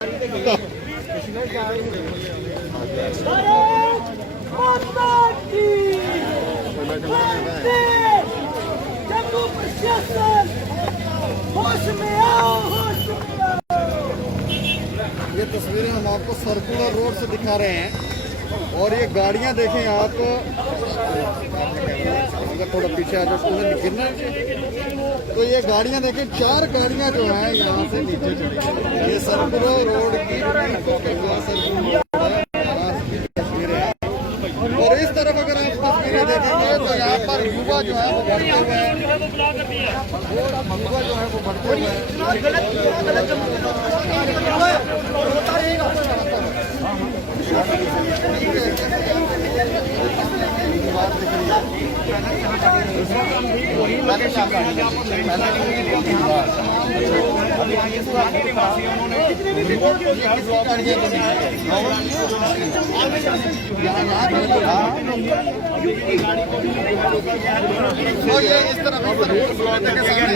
जम्मू प्रशासन होश में आओ, होश में आओ। ये तस्वीरें हम आपको सर्कुलर रोड से दिखा रहे हैं और ये गाड़ियां देखें आप, अगर थोड़ा पीछे आ जाओ तुम्हें गिरना है। तो ये गाड़ियां देखें, 4 गाड़ियां जो हैं यहाँ से नीचे चली। ये सर्कुलर रोड की तस्वीरें हैं और इस तरफ अगर आप तस्वीरें देखेंगे तो यहाँ पर युवा जो है वो बढ़ते हुए हैं, युवा जो है वो बढ़ते हुए हैं।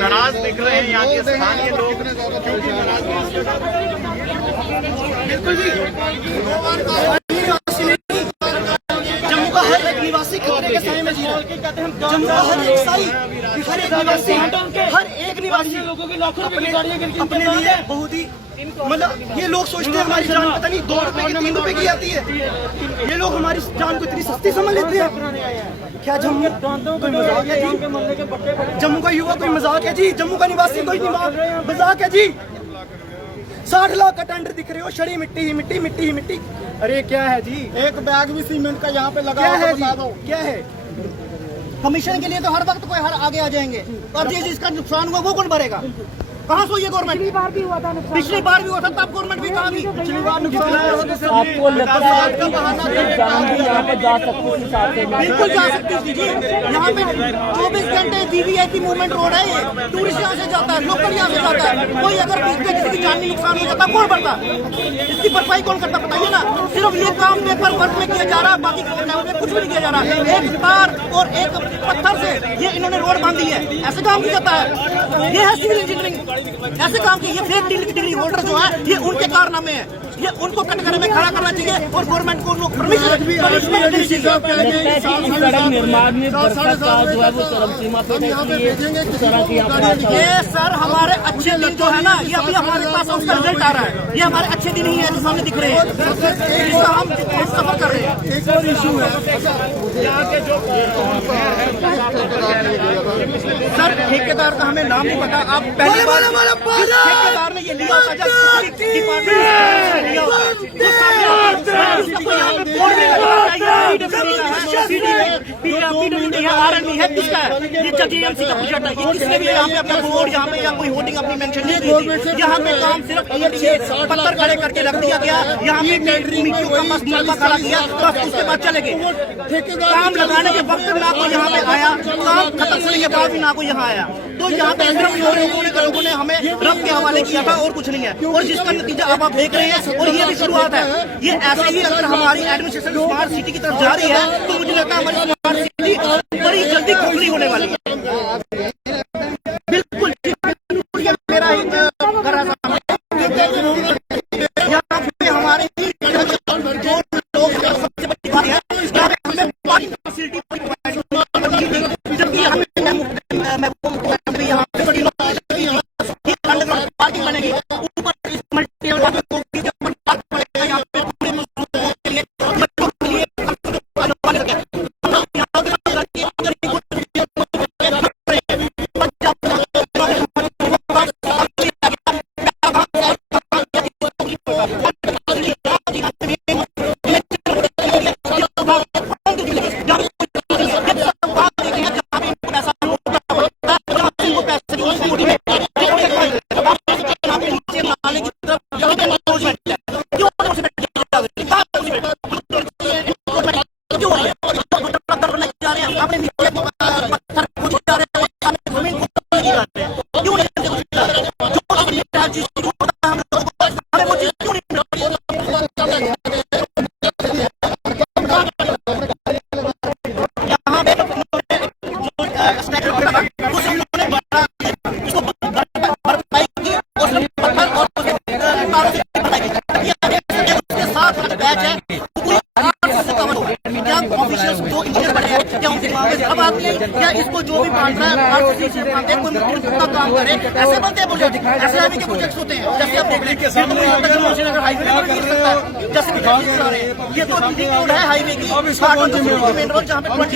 नाराज दिख रहे हैं यहाँ के स्थानीय लोग, क्योंकि बिल्कुल जी जम्मू का हर एक निवासी खतरे के समय में जी रहा है। जम्मू का हर एक निवासी लोगों के लाखों अपने लिए बहुत ही मतलब ये लोग सोचते हैं हमारी जान पता नहीं 2 रुपए की 3 रुपए की आती है। ये लोग हमारी जान को इतनी सस्ती समझ लेते हैं। क्या जम्मू कोई मजाक है जी? जम्मू का युवा कोई मजाक है जी? जम्मू का निवासी कोई मजाक है जी? 60 लाख का टेंडर दिख रहे हो, शड़ी मिट्टी ही मिट्टी, मिट्टी ही मिट्टी। अरे क्या है जी? एक बैग भी सीमेंट का यहाँ पे लगा है जी? क्या है? कमीशन के लिए तो हर वक्त कोई आगे आ जाएंगे और जिसका नुकसान हुआ वो कौन भरेगा? कहाँ सो ये गवर्नमेंट? पिछली बार भी हुआ था, तब गवर्नमेंट भी कहाँ थी? पिछली बार नुकसान आपको लगता है कि जान भी यहाँ पे जा सकती थी? बिल्कुल जा सकती थी जी। यहाँ पे 24 घंटे वीवीआईपी मूवमेंट रोड है, ये टूरिस्ट यहाँ से जाता है, लोकल यहाँ से जाता है। कोई अगर किसी की जानी नुकसान हो जाता कौन भरता? इसकी भरपाई कौन करता बताइए ना। सिर्फ ये काम पेपर वर्क में किया जा रहा है, बाकी में कुछ भी नहीं किया जा रहा है। एक तार और एक पत्थर से ये इन्होंने रोड बांधी है, ऐसे काम किया जाता है? ये है सिविल इंजीनियरिंग, ऐसे काम की। ये फेक डिग्री होल्डर जो है ये उनके कारनामे हैं, ये उनको कटघरे में खड़ा करना चाहिए और गवर्नमेंट को परमिशन देनी चाहिए। निर्माण में भ्रष्टाचार जो है वो चरम सीमा पे ये सर हमारे अच्छे दिन जो है ना, ये अभी हमारे पास उसका रिजल्ट आ रहा है। ये हमारे अच्छे दिन ही है जो सामने दिख रहे हैं, इसका हम सफर कर रहे हैं। एक और इशू है सर, ठेकेदार का हमें नाम नहीं पता। आप पहली बार ठेकेदार ने ये लिया था है किसका है? ये जेएमसी का प्रोजेक्ट है। ये किसने भी यहाँ पे अपना बोर्ड यहाँ पे या कोई होर्डिंग अपनी मेंशन नहीं की थी। यहाँ पे काम सिर्फ पत्थर खड़े करके रख दिया गया, यहाँ पे मिट्टियों का मस्त मलबा खड़ा किया, बस उसके बाद चले गए। काम लगाने के वक्त ना कोई यहाँ पे आया, काम खत्म होने के बाद भी ना कोई यहाँ आया। तो यहाँ पे सिर्फ लोगों ने हमें रब के हवाले किया था और कुछ नहीं है। और जिसका नतीजा अब आप देख रहे हैं और ये भी शुरुआत है। ये ऐसे ही अगर हमारी एडमिनिस्ट्रेशन स्मार्ट सिटी की तरफ जा रही है तो मुझे लगता है हमारी स्मार्ट सिटी बड़ी जल्दी खोखली होने वाली है। बिल्कुल मेरा ही घर है यहाँ पे हमारे जो लोग सबसे बड़ी बात है हमें पार्किंग फैसिलिटी पार्किंग बनेगी ऊपर अब आप क्या इसको जो भी बांट रहा है कोई मुख्य का काम करे, ऐसे बनते हैं प्रोजेक्ट, ऐसे हाईवे के प्रोजेक्ट्स होते हैं। जैसे आप देख लें हाईवे पर गिर सकता है, जैसे ये तो रिंग रोड है हाईवे की मेन रोड जहाँ पे 24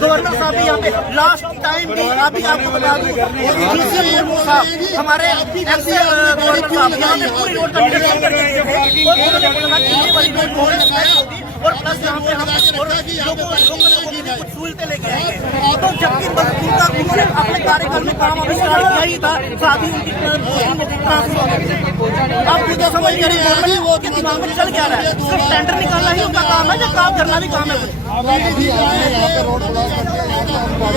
गवर्नर साहब भी यहाँ पे लास्ट टाइम भी अभी आपको बता दूं हमारे गवर्नर साहब यहाँ पे पूरी रोड का निरीक्षण करके गए थे और उन्होंने बोला कि ये वाली रोड होगी और प्लस यहाँ पे हम लोगों को भी कुछ सहूलतें लेके आएंगे। तो जबकि उन्होंने अपने कार्यकाल में काम अभी स्टार्ट किया ही था, साथ ही उनकी आप खुद समझ करिए गवर्नमेंट वो के दिमाग में चल क्या रहा है, सिर्फ टेंडर निकालना ही उनका काम है या काम करना भी काम है कुछ।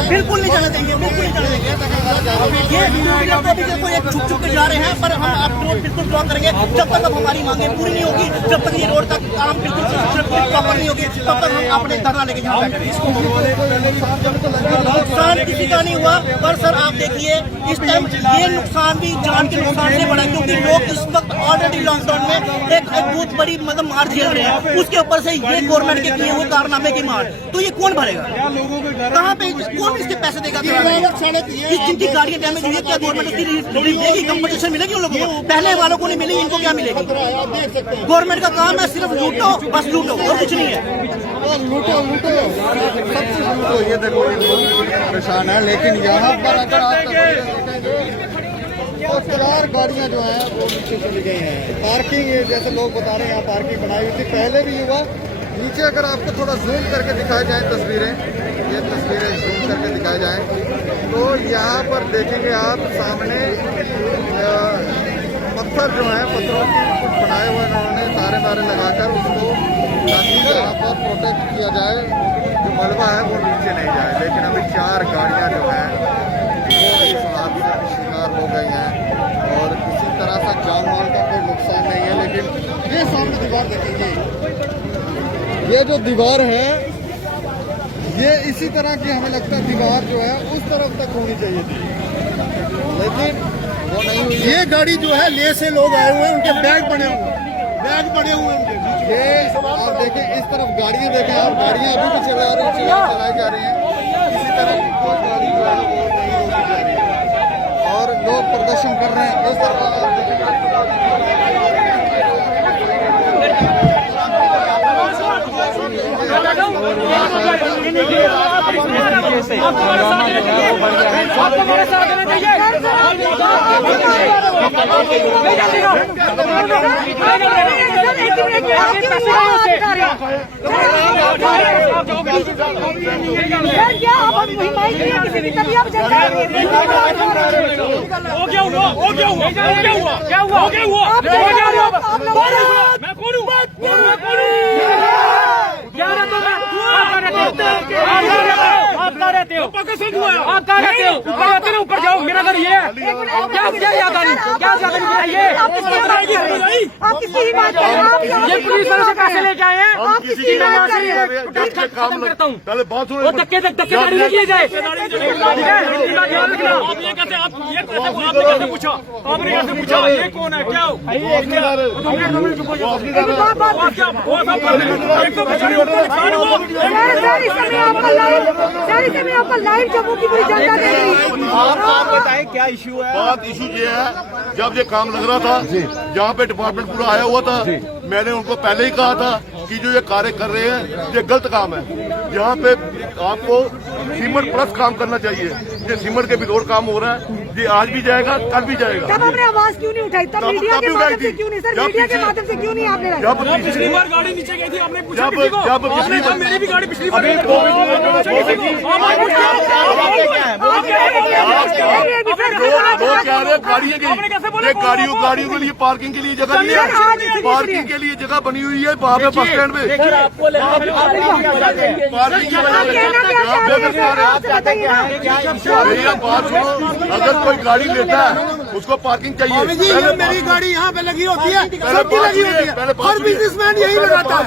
बिल्कुल नहीं जाने देंगे, बिल्कुल नहीं जाने देंगे। ये तो अभी देखो ये छुप छुप के जा रहे हैं, पर हम आप रोड बिल्कुल ब्लॉक करेंगे जब तक अब हमारी मांगे पूरी नहीं होगी, जब तक ये रोड का काम बिल्कुल प्रॉपर नहीं होगी, तब तक हम अपने धरना लेके यहाँ बैठे। नुकसान किसी का नहीं हुआ, पर सर आप देखिए इस टाइम ये नुकसान भी जान के नुकसान से बड़ा, क्योंकि लोग इस वक्त ऑलरेडी लॉकडाउन में एक बहुत बड़ी मतलब मार झेल रहे हैं, उसके ऊपर से ये गवर्नमेंट के किए हुए कारनामे की मार, तो ये कौन भरेगा? कहाँ पे कौन इसके पैसे देगा? जिनकी गाड़ियां डैमेज हुई है क्या गवर्नमेंट उसकी रिलीफ देगी, कंपटीशन मिलेगी उन लोगों को? पहले वालों को नहीं मिली, इनको क्या मिलेगी? गवर्नमेंट का काम है सिर्फ लूटो, बस लूटो और कुछ नहीं है। लूटो लूटो सबसे लूटो, ये देखो परेशान है। लेकिन यहाँ पर अगर आप तो 4 गाड़ियाँ जो हैं वो नीचे चली गई हैं। पार्किंग जैसे लोग बता रहे हैं यहाँ पार्किंग बनाई हुई थी, पहले भी हुआ। नीचे अगर आपको थोड़ा जूम करके दिखाई जाए तस्वीरें, ये तस्वीरें जूम करके दिखाई जाए तो यहाँ पर देखेंगे आप सामने पत्थर जो है, पत्थरों की कुछ बनाए हुए उन्होंने तारे वारे लगाकर उसको ताकि यहाँ पर प्रोटेक्ट किया जाए, जो मलबा है वो नीचे नहीं जाए। लेकिन अभी 4 गाड़ियाँ जो हैं वो इस हादसे का शिकार हो गई हैं और किसी तरह से जान माल का कोई नुकसान नहीं है। लेकिन ये सामने दीवार देखेंगे, ये जो दीवार है ये इसी तरह की हमें लगता है दीवार जो है उस तरफ तक होनी चाहिए थी, लेकिन वो नहीं हुई। ये गाड़ी जो है ले से लोग आए हुए हैं, उनके बैग पड़े हुए उनके। ये आप देखें इस तरफ गाड़ियाँ देखें आप, गाड़ियाँ अभी भी चलाई जा रही हैं, किसी तरह की कोई गाड़ी जो है वो नहीं रोकी जा रही है और लोग प्रदर्शन कर रहे हैं। इस तरफ आप देखेंगे ऊपर जाओ, मेरा घर ये है। ये पुलिस वाले से पैसे लेके आए हैं, पहले बात सुनो, धक्के गाड़ी नहीं किए जाए। आपने कैसे पूछा ये कौन है, क्या आपका लाइव जम्मू की पूरी जानकारी दे रही। आप बताएं क्या इशू है? बात इशू ये है, जब ये काम लग रहा था यहाँ पे डिपार्टमेंट पूरा आया हुआ था, मैंने उनको पहले ही कहा था कि जो ये कार्य कर रहे हैं ये गलत काम है। यहाँ पे आपको सीमेंट प्लस काम करना चाहिए। ये सीमेंट के विरोध काम हो रहा है, ये आज भी जाएगा कल भी जाएगा। तब आपने आवाज क्यों नहीं उठाई? तब मीडिया के माध्यम से क्यों नहीं? सर मीडिया के माध्यम से क्यों नहीं आपने? पिछली बार गाड़ी नीचे गई थी, आपने पूछा किसी को? जब पिछली बार मेरी भी गाड़ी पिछली बार गाड़ियों के लिए पार्किंग के लिए जगह नहीं है, पार्किंग के लिए जगह बनी हुई है वहाँ पे बस स्टैंड में। बात सुनो, अगर कोई गाड़ी लेता है उसको पार्किंग चाहिए। मेरी गाड़ी यहाँ पे लगी होती है, सबकी लगी होती है, हर बिजनेसमैन यही लगाता है।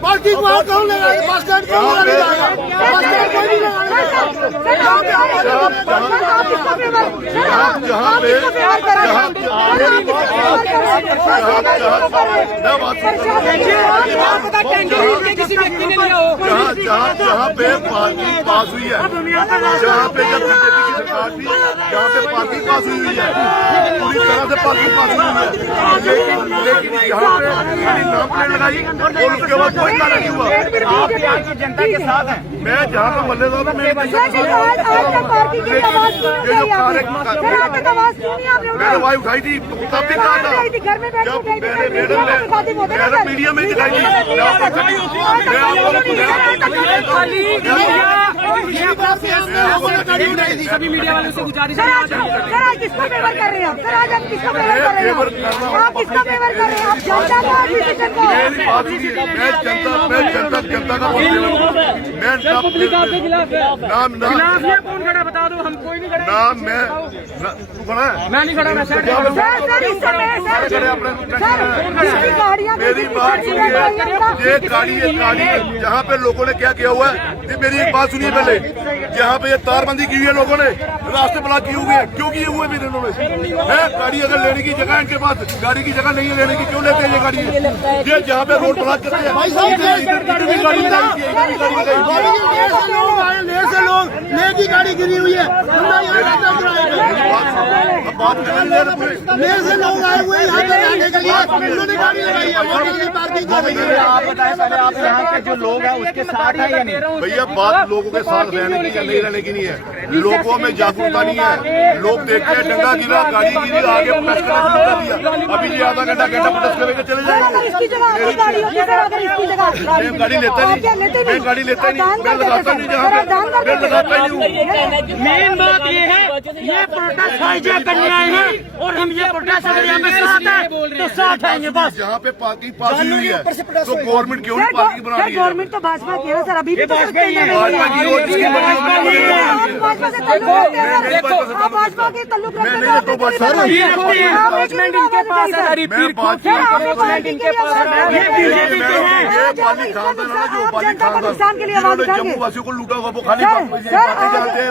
पार्किंग वहाँ कौन लगाएगा? बस स्टैंड कौन लगाएगा? बस स्टैंड कोई नहीं लगाएगा। जहाँ पे किसी व्यक्ति ने लिया हो जहाँ पे पार्किंग पास हुई है, जहाँ पे जब बीजेपी की सरकार थी, जहाँ पे पार्किंग पास हुई है, पूरी तरह से पार्किंग पास हुई है, लेकिन यहाँ पे खाली नाम प्लेट लगाई और उसके बाद कोई कार्य नहीं हुआ। आप यहाँ की जनता के साथ हैं। मैं जहाँ पे मल्ले साहब मेरे मैंने वाई उठाई थी तब भी कहा था, जब मैंने मैडम मीडिया में दिखाई थी, सभी मीडिया वालों से गुजारिश है। किसका फेवर कर रहे हैं सर? आज आप किसका फेवर कर रहे हैं? आप किसका फेवर कर रहे हैं? आप जनता को डिसीजन को मेरी बात सुनिए, मैं जनता का मैं नाम कौन खड़ा बता दो, हम कोई नहीं खड़ा। नाम मैं तू खड़ा है, मैं नहीं खड़ा, मैं सर इस समय मेरी बात सुनिए, ये गाड़ी है जहाँ पे लोगों ने क्या किया हुआ है, ये मेरी एक बात सुनिए पहले, जहाँ पे ये तारबंदी की हुई है लोगों ने, रास्ते ब्लॉक किए हुए हैं, क्यों किए हुए भी इन्होंने है? गाड़ी अगर लेने की जगह इनके पास गाड़ी की जगह नहीं है लेने की, क्यों लेते हैं ये गाड़ी? ये जहाँ पे रोड ब्लॉक करते हैं ले की गाड़ी गिरी हुई है, बात ले से लोग आए हुए हैं यहाँ पे रहने के लिए, उन्होंने गाड़ी लगाई है, पार्किंग को गई है। आप बताएं पहले, आप यहाँ के जो लोग हैं उसके साथ है या नहीं? भैया बात लोगों के साथ रहने की या नहीं रहने की नहीं है, लोगों में जागरूकता नहीं है। लोग देखते हैं डंडा गिरा, गाड़ी गिरी, आगे प्रेस करना शुरू कर दिया। अभी ये आधा घंटा प्रेस करके चले जाएंगे। मैं गाड़ी लेता नहीं, मैं गाड़ी लेता नहीं, मैं लगाता नहीं, जहाँ पे मैं लगाता ही नहीं। मेन बात ये है, ये प्रोटेस्ट हाईजैक करने आए हैं और हम ये प्रोटेस्ट अगर यहाँ पे साथ है तो साथ आएंगे बस। जहाँ पे पार्किंग पास हुई है तो गवर्नमेंट क्यों नहीं पार्किंग बना रही है? गवर्नमेंट तो भाजपा की है सर, अभी भी भाजपा की और जिसकी भाजपा के तल्लुक मैं नहीं लेता हूँ सर, मैनेजमेंट इनके पास है, मैं बातचीत इनके पास है, ये बाली खानदान है जो बाली खानदान के लिए आवाज जिन्होंने उठाएंगे। जम्मू वासियों को लूटा हुआ वो खाली जानते हैं।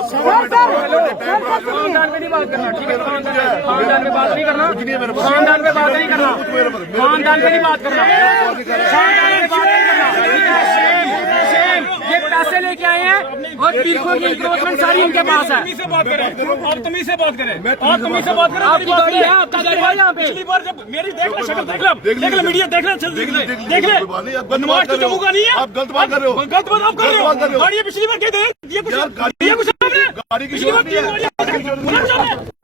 खानदान पे नहीं बात करना, ठीक है? खानदान पे बात नहीं करना, खानदान पे बात नहीं करना, खानदान पे नहीं बात करना, खानदान पे बात नहीं करना। ये पैसे लेके आए हैं और पीरखों की इंक्रोचमेंट सारी इनके पास है। तमीज से बात करें, आप तमीज से बात करें, आप तमीज से बात करें। आपकी गाड़ी है, आपका घर है यहाँ पे। पिछली बार जब मेरी देख ले शक्ल, देख ले मीडिया, देख ले बदमाश तो जम्मू का नहीं है। आप गलत बात कर रहे हो, गलत बात आप कर रहे हो। गाड़ी पिछली बार कहते हैं ये कुछ आपने गाड़ी की जरूरत नहीं है।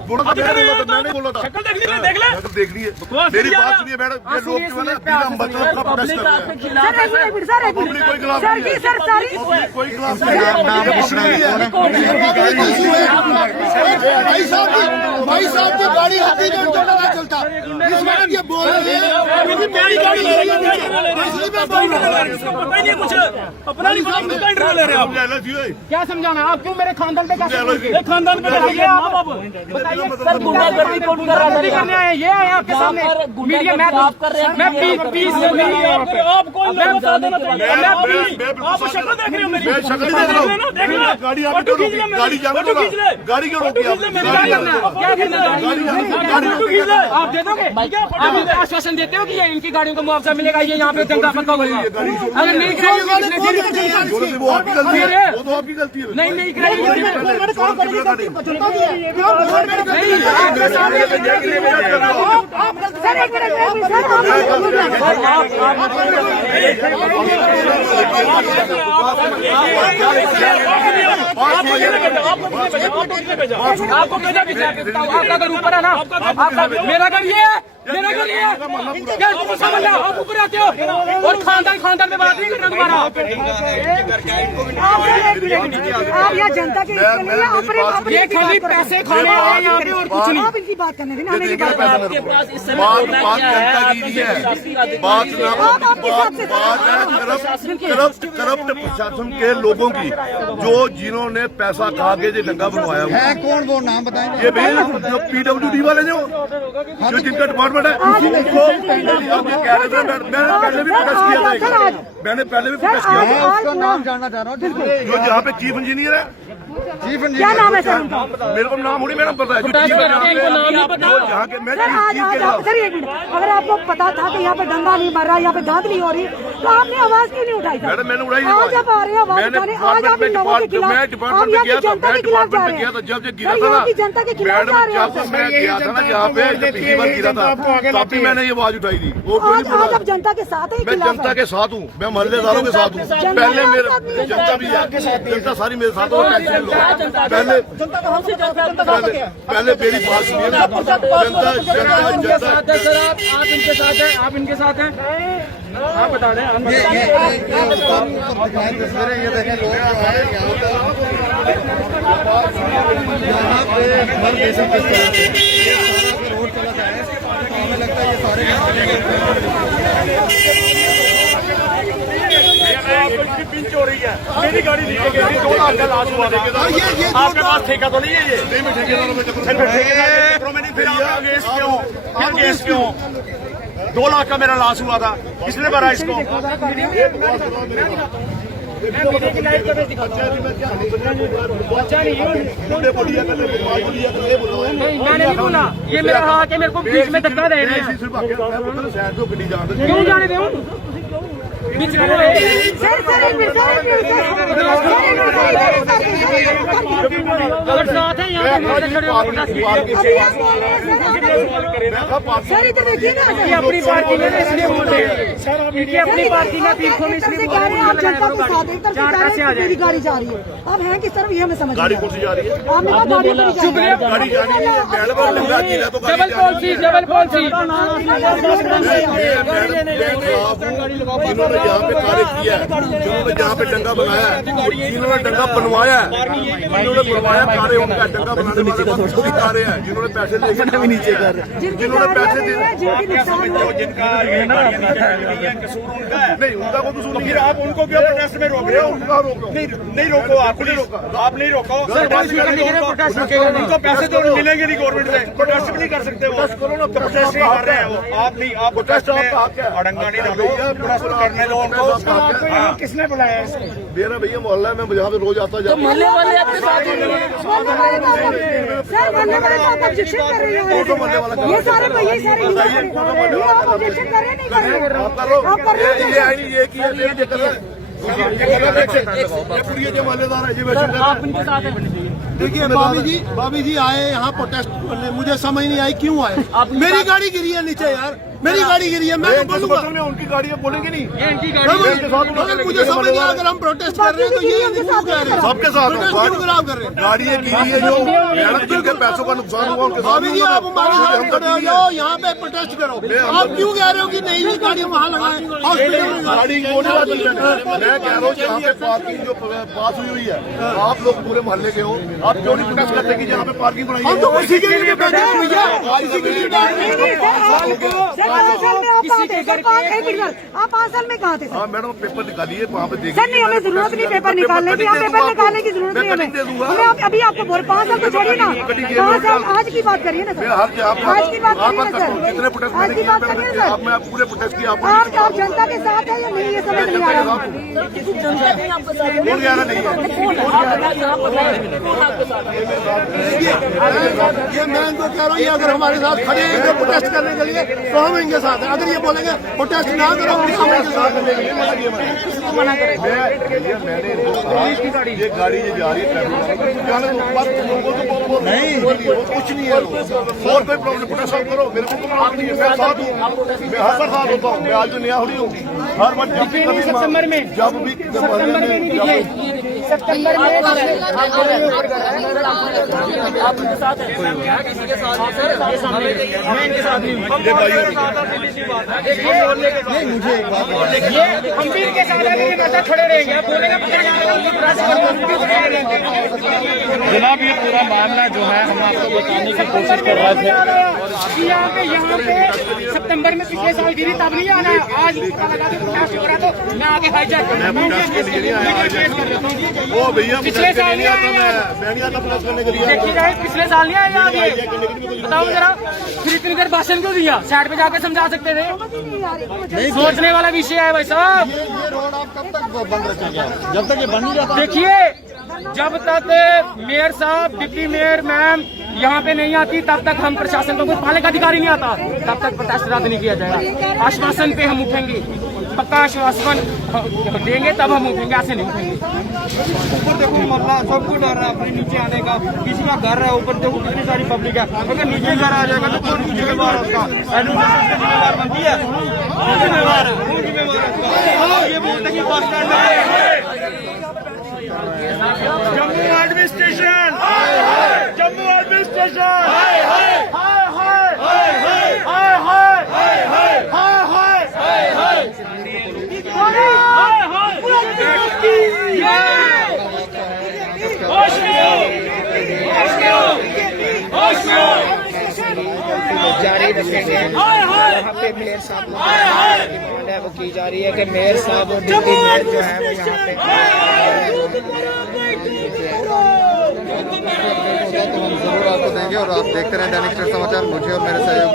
मैंने बोला था शक्ल देख ली, देख ले देख लिए। मेरी बात सुनिए मैडम, ये लोग जो है ना बिना मतलब का प्रोटेस्ट कर रहे हैं। पब्लिक कोई खिलाफ नहीं है, कोई खिलाफ नहीं है। भाई साहब की गाड़ी होती है उनको पता चलता, इस वक्त ये बोल रहे हैं मेरी गाड़ी ले रही है, पता ही नहीं कुछ अपना नहीं पता, किसका इंटरव्यू ले रहे हैं आप? क्या समझाना आप? क्यों मेरे खानदान पे खानदान पे बताइए आप, सर गुंडागर्दी कौन कर रहा है? करने आए ये आए आपके सामने मीडिया में आप कर रहे हैं। मैं पीस नहीं आप कौन लोग बता देना चाहिए। आप शक्ल देख रहे हो मेरी, मैं शक्ल देख रहा हूँ। देख लो गाड़ी यहाँ पे क्यों रोकी? गाड़ी जाने दो ना। गाड़ी क्यों रोकी आपने? क्या करना है? क्या करना है? आप दे दोगे? आप आश्वासन देते हो कि ये इनकी गाड़ियों को मुआवजा मिलेगा, ये यहाँ पे जनता पक्का होगा? अगर नहीं कराएगी वो आपकी गलती है, वो तो आपकी गलती है। नहीं कराएगी सर एक मिनट आपको क्या आपका घर ऊपर है ना? आपका मेरा घर ये है, मेरा घर ये है। क्या तुम समझ रहे हो? आप ऊपर आते हो और खानदान में बात नहीं करना तुम्हारा। आप यहाँ जनता के इसके लिए अपने ये खाली पैसे खाने आए यहाँ पे और कुछ नहीं। आप इनकी बात करने देना, हमें बात जनता की नहीं है, बात करप्ट प्रशासन के लोगों की, जो जिन्होंने पैसा खा के जो दंगा बनवाया हुआ है। कौन वो नाम बताएं? ये भैया जो PWD वाले जो जिनका डिपार्टमेंट है, उनको आप ये कह रहे थे, मैंने पहले भी प्रोटेस्ट किया था, मैंने पहले भी प्रोटेस्ट किया था। उसका नाम जानना चाह रहा हूँ। जो यहाँ पे चीफ इंजीनियर है, क्या नाम है सर उनका? मेरे को नाम थोड़ी मैडम पता है। यहाँ के मैं सर आज सर एक मिनट, अगर आपको पता था कि यहाँ पे दंगा नहीं मर रहा, यहाँ पे धांधली हो रही, तो आपने आवाज क्यों नहीं उठाई? मैडम मैंने उड़ाई आज आप आ रहे हैं आवाज उठाने, आज आप इन लोगों के खिलाफ, आप यहाँ की जनता के खिलाफ जा रहे हैं। जब ये गिरा सर था यहाँ ना की जनता के खिलाफ जा रहे हैं आप। जब मैं गया था ना जहाँ पे पिछली बार गिरा था तब भी मैंने ये आवाज उठाई थी। वो कोई नहीं आज आप जनता के साथ हैं, मैं जनता के साथ हूँ, मैं मोहल्लेदारों के साथ हूँ। पहले मेरे जनता भी है, जनता सारी मेरे साथ हो। पहले मेरी बात सुनिए ना, जनता इनके साथ है सर, आप इनके साथ हैं, आप इनके साथ हैं, आप बता दें। तस्वीरें ये देखें, लोग जो है यहाँ पे हर किसी किस तरह से रोड चला जाए तो हमें लगता है ये सारे पिंच हो रही है। मेरी गाड़ी नीचे गिरी, 2 लाख का लॉस हुआ था। आपके पास ठेका तो नहीं है ये? नहीं, मैं ठेकेदारों में ठेकेदार के चक्करों में नहीं, फिर आप केस क्यों? फिर केस क्यों? 2 लाख का मेरा लॉस हुआ था, किसने भरा इसको? मैंने नहीं बोला, ये मेरा हाथ है, मेरे को बीच में धक्का दे रहे हैं। क्यों जाने दे? बीच में अगर साथ है यहाँ सर इधर देखिए ना, ये अपनी पार्टी में इसलिए बोल रहे हैं, इनकी अपनी पार्टी में तीर्थों में इसलिए बोल रहे हैं। आप जनता के साथ एक तरफ से जा रहे हैं, मेरी गाड़ी जा रही है, अब है किस तरफ ये हमें समझ गाड़ी कौन सी जा रही है? आपने कहा गाड़ी पर गाड़ी जा रही है, डबल पॉलिसी, डबल पॉलिसी। जिन्होंने यहाँ पे कार्य किया है, जिन्होंने यहाँ पे डंगा बनाया है, जिन्होंने डंगा बनवाया है, जिन्होंने बनवाया कार्य, उनका डंगा बनाने वाले जो भी कार्य है, जिन्होंने पैसे लेके नीचे कर, जिन्होंने पैसे दे, जिनका कसूर उनका है, नहीं उनका कोई कसूर नहीं फिर है। आप उनको क्यों प्रोटेस्ट में रोक रहे हो? उनका रोको नहीं रोको, आप नहीं रोको, आप नहीं रोको। उनको पैसे तो मिलेंगे नहीं गवर्नमेंट से, प्रोटेस्ट भी नहीं कर सकते वो। प्रोटेस्ट नहीं कर रहे हैं वो, आप नहीं, आप प्रोटेस्ट में अड़ंगा नहीं डालो, प्रोटेस्ट करने दो उनको। किसने बुलाया इसको? मेरा भैया मोहल्ला है, मैं यहाँ पे रोज आता जाता। मोहल्ले वाले आपके साथ हैं। सर मरने वाले को आप ऑब्जेक्शन कर रहे हैं, ये सारे भैया सारे ये आप ऑब्जेक्शन कर रहे हैं, नहीं कर रहे? आप कर रहे हैं। ये किया ये कर रहा है, ये मालेदार है, ये आप इनके साथ हैं। देखिए भाभी जी आए यहाँ प्रोटेस्ट करने, मुझे समझ नहीं आई क्यों आए। मेरी गाड़ी गिरी है नीचे यार, मेरी गाड़ी गिरी है, मैं तो बोलूंगा में उनकी गाड़ी है, बोलेंगे नहीं। ये इनकी गाड़ी अगर मुझे समझ नहीं आया, अगर हम प्रोटेस्ट कर रहे हैं तो ये क्यों कह रहे हैं? सबके साथ प्रोटेस्ट क्यों खराब कर रहे हैं? गाड़ी ये गिरी है, जो मेहनत करके पैसों का नुकसान हुआ उनके साथ। भाभी जी आप हमारे साथ खड़े हो जाओ, यहाँ पे प्रोटेस्ट करो। आप क्यों कह रहे हो कि नहीं ये गाड़ी वहाँ लगाए हॉस्पिटल में? गाड़ी मैं कह रहा हूँ यहाँ पे पार्किंग जो पास हुई है, आप लोग पूरे मोहल्ले के हो, आप क्यों नहीं प्रोटेस्ट करते कि यहाँ पे पार्किंग बनाई हम तो उसी के लिए बैठे हैं भैया, इसी के लिए बैठे हैं। आप 5 साल में कहाँ थे सर? हाँ मैडम पेपर निकालिए, वहाँ पे देखिए। सर नहीं, हमें जरूरत नहीं पेपर निकालने की, आप पेपर निकालने की जरूरत नहीं हमें अभी आपको बोल 5 साल तो छोड़िए ना, 5 साल आज की बात करिए ना सर, आज की बात करिए ना सर, कितने प्रोटेस्ट आज की बात करिए ना आप मैं पूरे प्रोटेस्ट की आप जनता के साथ है या नहीं, ये समझ नहीं आ रहा। कौन कह रहा नहीं है? ये मैं इनको कह रहा हूँ, ये अगर हमारे साथ खड़े हैं प्रोटेस्ट करने के लिए तो हम इनके साथ हैं, अगर ये बोलेंगे प्रोटेस्ट ना करो हम इनके साथ हैं। ये गाड़ी ये जा रही है नहीं, कुछ नहीं है और कोई प्रॉब्लम प्रोटेस्ट करो, मेरे को प्रॉब्लम नहीं है, मैं साथ हूँ, मैं हर बार साथ होता हूँ, मैं आज जो नया हुई हूँ हर बार सितंबर में जब भी सितंबर में आप इनके साथ हैं, किसी के साथ सर, मैं इनके साथ नहीं हूँ। ये हम भी इनके साथ हैं, खड़े रहेंगे, आप बोलेंगे जनाब ये पूरा मामला जो है हम आपको बताने की कोशिश कर रहे थे। यहाँ पे सितंबर में पिछले साल गिरी तब नहीं आना, आज पता लगा कि प्रोटेस्ट हो रहा तो मैं आगे हाईजैक वो भैया पिछले साल नहीं आया, मैं नहीं आता प्रोटेस्ट करने के लिए। देखिए जाए पिछले साल नहीं आया आगे, बताओ जरा फिर इतनी देर भाषण क्यों दिया? साइड पे जाके समझा सकते थे, सोचने वाला विषय है भाई साहब। ये रोड आप कब तक बंद रखेंगे? जब तक ये बन नहीं जाता। देखिए जब तक मेयर साहब, डिप्टी मेयर मैम यहाँ पे नहीं आती तब तक हम प्रशासन को, कोई पालिका अधिकारी नहीं आता तब तक प्रोटेस्ट रद्द नहीं किया जाएगा। आश्वासन पे हम उठेंगे, पक्का आश्वासन देंगे तब हम उठेंगे, ऐसे नहीं उठेंगे। ऊपर देखो मोहल्ला सबको डर रहा है अपने नीचे आने का, किसी का घर है ऊपर देखो कितनी सारी पब्लिक है, अगर नीचे घर आ जाएगा तो कौन जिम्मेवार है उसका? एडमिनिस्ट्रेशन जिम्मेवार बनती है, कौन जिम्मेवार है? कौन जिम्मेवार है उसका? ये बोलते कि बस स्टैंड है जम्मू एडमिनिस्ट्रेशन, जम्मू एडमिनिस्ट्रेशन, जारी रखेंगे। वहाँ पे मेयर साहब डिमांड है वो की जा रही है कि मेयर साहब और डिप्टी मेयर जो है वो यहाँ पे तो हम जरूर आपको देंगे और आप देखते रहें दैनिक समाचार। मुझे और मेरे सहयोगी